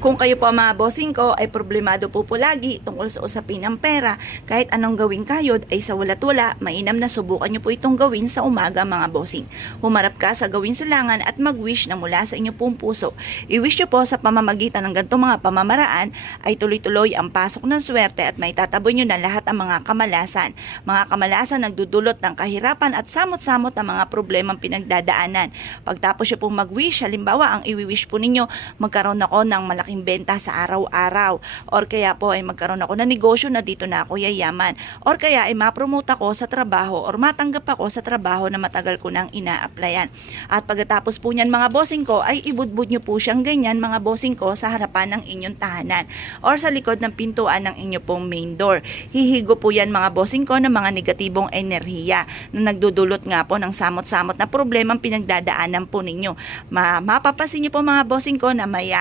Kung kayo po mga bossing ko ay problemado po lagi tungkol sa usapin ng pera, kahit anong gawing kayod ay sa wala't-wala, mainam na subukan nyo po itong gawin sa umaga mga bossing. Humarap ka sa gawin silangan at mag-wish na mula sa inyo pong puso. I-wish nyo po sa pamamagitan ng ganitong mga pamamaraan ay tuloy-tuloy ang pasok ng swerte at may tataboy nyo na lahat ang mga kamalasan. Mga kamalasan nagdudulot ng kahirapan at samot-samot ang mga problemang pinagdadaanan. Pagtapos nyo pong mag-wish, halimbawa ang i-wish po ninyo, magkaroon ako ng malaking benta sa araw-araw, or kaya po ay magkaroon ako ng negosyo na dito na ako yayaman, or kaya ay ma-promote ako sa trabaho or matanggap ako sa trabaho na matagal ko nang ina-applyan. At pagkatapos po niyan mga bossing ko ay ibudbud nyo po siyang ganyan mga bossing ko sa harapan ng inyong tahanan or sa likod ng pintuan ng inyo pong main door. Hihigo po yan mga bossing ko ng mga negatibong enerhiya na nagdudulot nga po ng samot-samot na problemang pinagdadaanan po ninyo. Mapapasin nyo po mga bossing ko na may